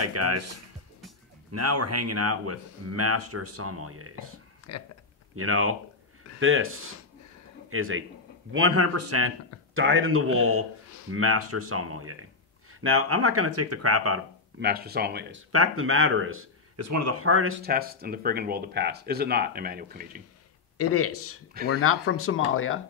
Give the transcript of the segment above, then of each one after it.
right, guys. Now we're hanging out with master sommeliers. You know, this is a 100% dyed-in-the-wool master sommelier. Now, I'm not going to take the crap out of master sommeliers. Fact of the matter is, it's one of the hardest tests in the friggin' world to pass. Is it not, Emmanuel Kemiji? It is. We're not from Somalia.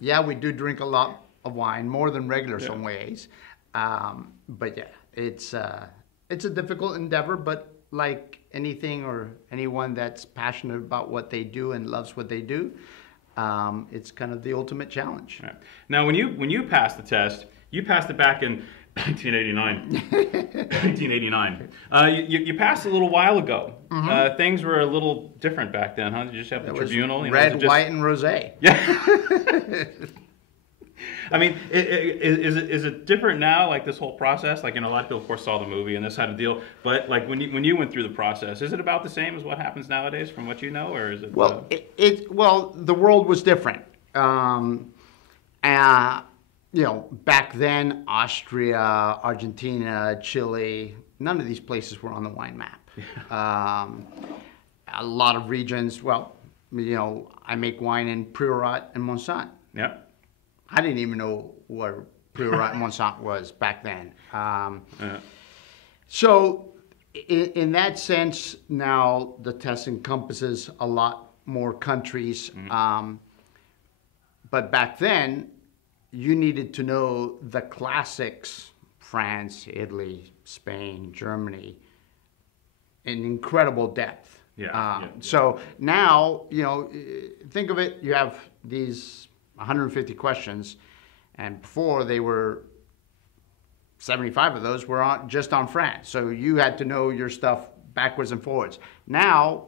Yeah, we do drink a lot of wine, more than regular sommeliers. But yeah, it's a difficult endeavor, but like anything or anyone that's passionate about what they do and loves what they do, it's kind of the ultimate challenge. Right. Now, when you passed the test, you passed it back in 1989. 1989. You passed a little while ago. Mm-hmm. Things were a little different back then, huh? Did you just have the tribunal? You know, red, white, and rosé. Yeah. I mean, is it different now? Like this whole process, like, you know, a lot of people, of course, saw the movie and this had to deal. But like when you went through the process, is it about the same as what happens nowadays, from what you know, or is it? Well, well, the world was different. You know, back then, Austria, Argentina, Chile, none of these places were on the wine map. A lot of regions. Well, you know, I make wine in Priorat and Montsant. Yeah. I didn't even know where Priorat and Montsant was back then. So in that sense, now the test encompasses a lot more countries. Mm-hmm. But back then, you needed to know the classics: France, Italy, Spain, Germany, in incredible depth. Yeah. So now, you know, think of it, you have these 150 questions, and before they were 75 of those were just on France. So you had to know your stuff backwards and forwards. Now,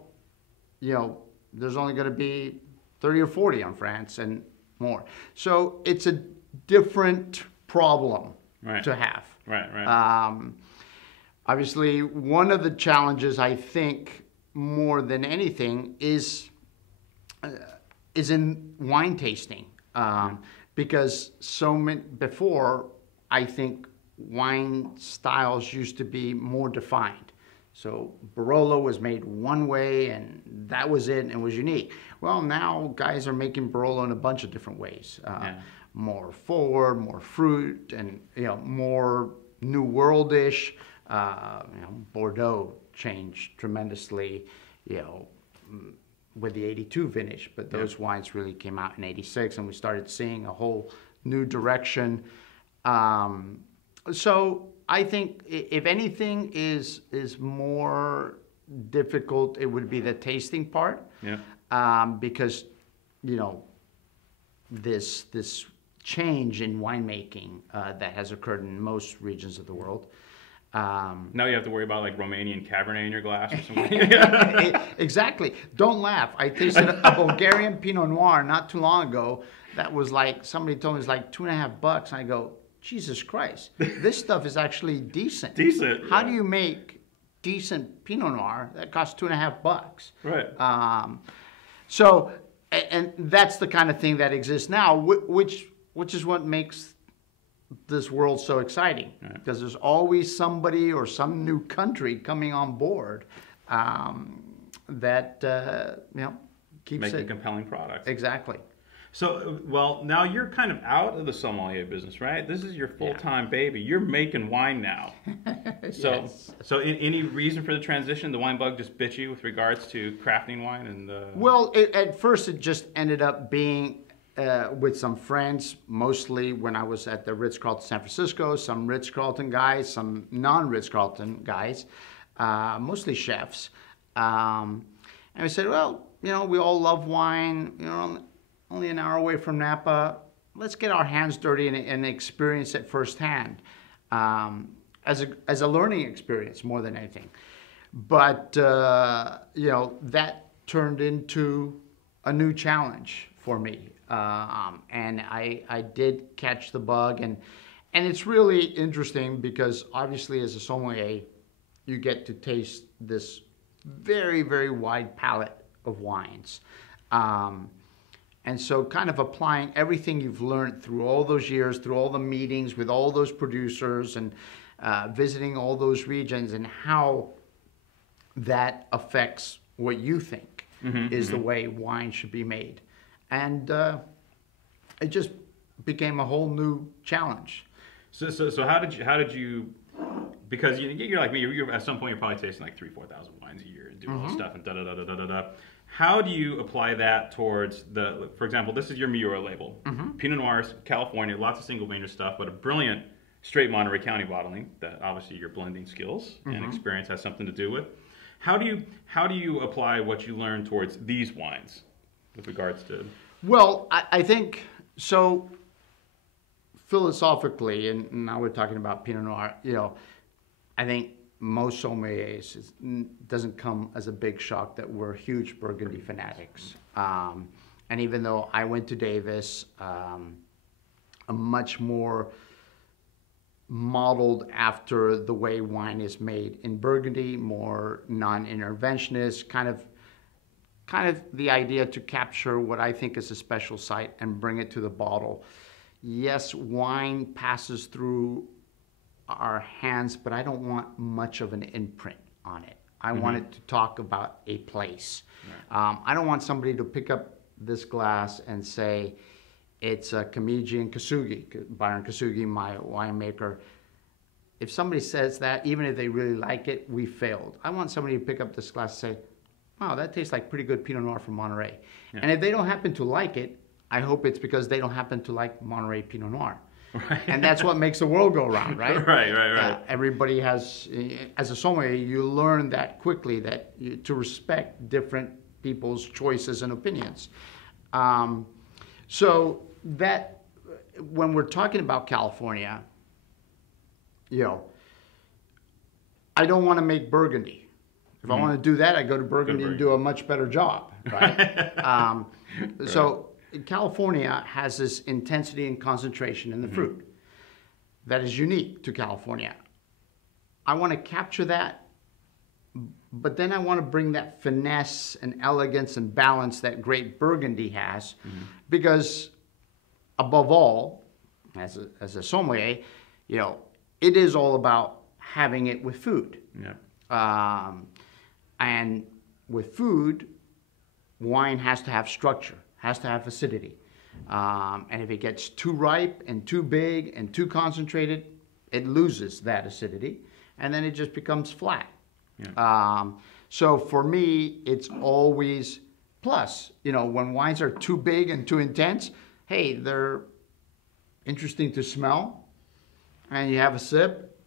you know, there's only going to be 30 or 40 on France and more. So it's a different problem to have. Right. Obviously, one of the challenges, I think, more than anything, is in wine tasting. Because before, I think wine styles used to be more defined. So Barolo was made one way, and that was it, and it was unique. Well, now guys are making Barolo in a bunch of different ways. More forward, more fruit, and, you know, more New World-ish. You know, Bordeaux changed tremendously, you know, with the 82 vintage, but those wines really came out in 86, and we started seeing a whole new direction. So I think if anything is more difficult, it would be the tasting part. Because, you know, this change in winemaking that has occurred in most regions of the world. Now you have to worry about like Romanian Cabernet in your glass or something. Exactly. Don't laugh. I tasted a Bulgarian Pinot Noir not too long ago. That was like, somebody told me it's like $2.50. And I go, Jesus Christ, this stuff is actually decent. Decent. How do you make decent Pinot Noir that costs $2.50? Right. So, and that's the kind of thing that exists now, which is what makes this world so exciting, because there's always somebody or some new country coming on board that you know, keeps making compelling products. Exactly. So, well, now you're kind of out of the sommelier business, right? This is your full-time baby. You're making wine now. So, Yes. So any reason for the transition? The wine bug just bit you with regards to crafting wine and. Well, at first it just ended up being. With some friends, mostly when I was at the Ritz-Carlton San Francisco, some Ritz-Carlton guys, some non-Ritz-Carlton guys, mostly chefs. And we said, well, you know, we all love wine, you know, only an hour away from Napa. Let's get our hands dirty and experience it firsthand as a learning experience more than anything. But, you know, that turned into a new challenge for me. And I did catch the bug, and it's really interesting because obviously as a sommelier, you get to taste this very, very wide palette of wines. And And so kind of applying everything you've learned through all those years, through all the meetings with all those producers and visiting all those regions, and how that affects what you think is the way wine should be made. And it just became a whole new challenge. So how did you, because you're like me, you're at some point you're probably tasting like 3,000-4,000 wines a year and doing all this stuff and da-da-da-da-da-da. How do you apply that towards for example, this is your Miura label. Pinot Noirs, California, lots of single vineyard stuff, but a brilliant straight Monterey County bottling that obviously your blending skills and experience has something to do with. How do you apply what you learn towards these wines with regards to? Well, I think so. Philosophically, and now we're talking about Pinot Noir, I think most sommeliers, doesn't come as a big shock that we're huge Burgundy fanatics. And even though I went to Davis, a much more modeled after the way wine is made in Burgundy, more non-interventionist, kind of the idea to capture what I think is a special site and bring it to the bottle. Yes, wine passes through our hands, but I don't want much of an imprint on it. I want it to talk about a place. Right. I don't want somebody to pick up this glass and say, it's a Kemiji and Kasugi, Byron Kasugi, my winemaker. If somebody says that, even if they really like it, we failed. I want somebody to pick up this glass and say, wow, that tastes like pretty good Pinot Noir from Monterey. Yeah. And if they don't happen to like it, I hope it's because they don't happen to like Monterey Pinot Noir. Right. And that's what makes the world go round, right? Right. Everybody has, as a sommelier, you learn that quickly, to respect different people's choices and opinions. So that, when we're talking about California, I don't want to make Burgundy. If I want to do that, I go to Burgundy and do a much better job, right? So California has this intensity and concentration in the fruit that is unique to California. I want to capture that, but then I want to bring that finesse and elegance and balance that great Burgundy has, because above all, as a sommelier, it is all about having it with food. Yeah. And with food, wine has to have structure, has to have acidity. And if it gets too ripe and too big and too concentrated, it loses that acidity, and then it just becomes flat. Yeah. So for me, it's always plus. When wines are too big and too intense, hey, they're interesting to smell, and you have a sip,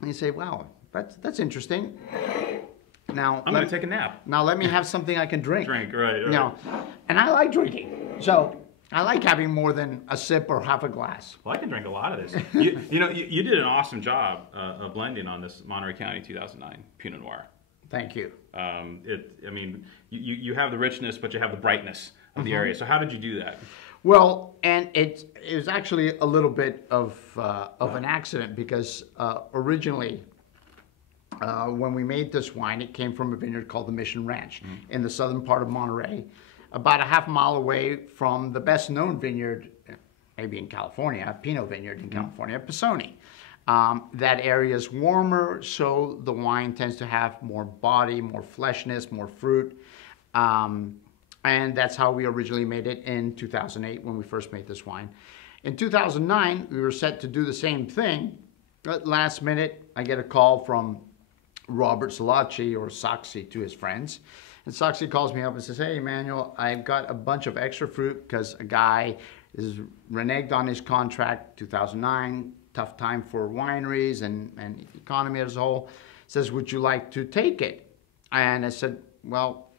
and you say, wow, that's interesting. Now I'm going to take a nap. Now let me have something I can drink. Right. And I like drinking, so I like having more than a sip or half a glass. Well, I can drink a lot of this. You did an awesome job of blending on this Monterey County 2009 Pinot Noir. Thank you. You have the richness, but you have the brightness of the area. So how did you do that? Well, and it was actually a little bit of an accident, because originally, when we made this wine, it came from a vineyard called the Mission Ranch in the southern part of Monterey, about a half mile away from the best known vineyard, maybe in California, Pinot vineyard in California, Pisoni. That area is warmer, so the wine tends to have more body, more fleshness, more fruit. And that's how we originally made it in 2008 when we first made this wine. In 2009, we were set to do the same thing, but last minute, I get a call from Robert Salacci, or Saxi to his friends. And Saxi calls me up and says, hey, Emmanuel, I've got a bunch of extra fruit because a guy is reneged on his contract, 2009, tough time for wineries and economy as a whole. Says, would you like to take it? And I said, well,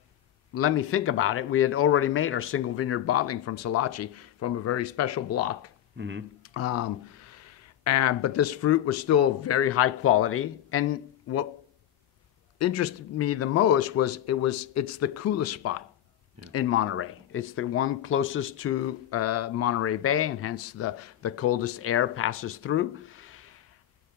let me think about it. We had already made our single vineyard bottling from Salacci from a very special block. But this fruit was still very high quality. And what interested me the most was it's the coolest spot in Monterey. It's the one closest to Monterey Bay, and hence the coldest air passes through.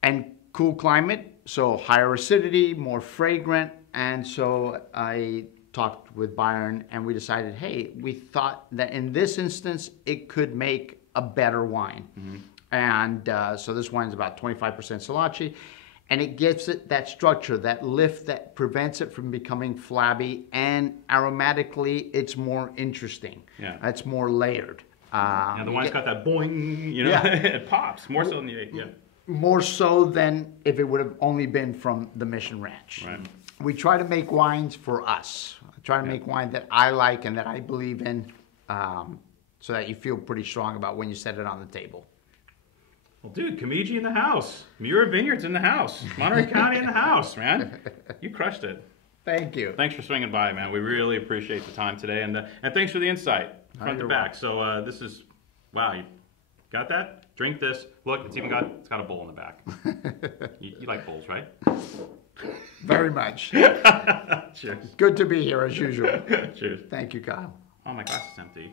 And cool climate, so higher acidity, more fragrant. And so I talked with Byron, and we decided, hey, we thought that in this instance, it could make a better wine. And so this wine's about 25% Solange, and it gives it that structure, that lift that prevents it from becoming flabby, and aromatically, it's more interesting. Yeah. It's more layered. Yeah, the wine's got that boing, you know, Yeah. it pops more so than the, yeah. More so than if it would have only been from the Mission Ranch. Right. We try to make wines for us. I try to make wine that I like and that I believe in, so that you feel pretty strong about when you set it on the table. Well, dude, Kemiji in the house. Miura Vineyards in the house. Monterey County in the house, man. You crushed it. Thank you. Thanks for swinging by, man. We really appreciate the time today, and thanks for the insight, front to back. So this is, wow, you got that? Drink this. Look, it's got a bowl in the back. You like bowls, right? Very much. Cheers. Good to be here as usual. Cheers. Thank you, Kyle. Oh, my glass is empty.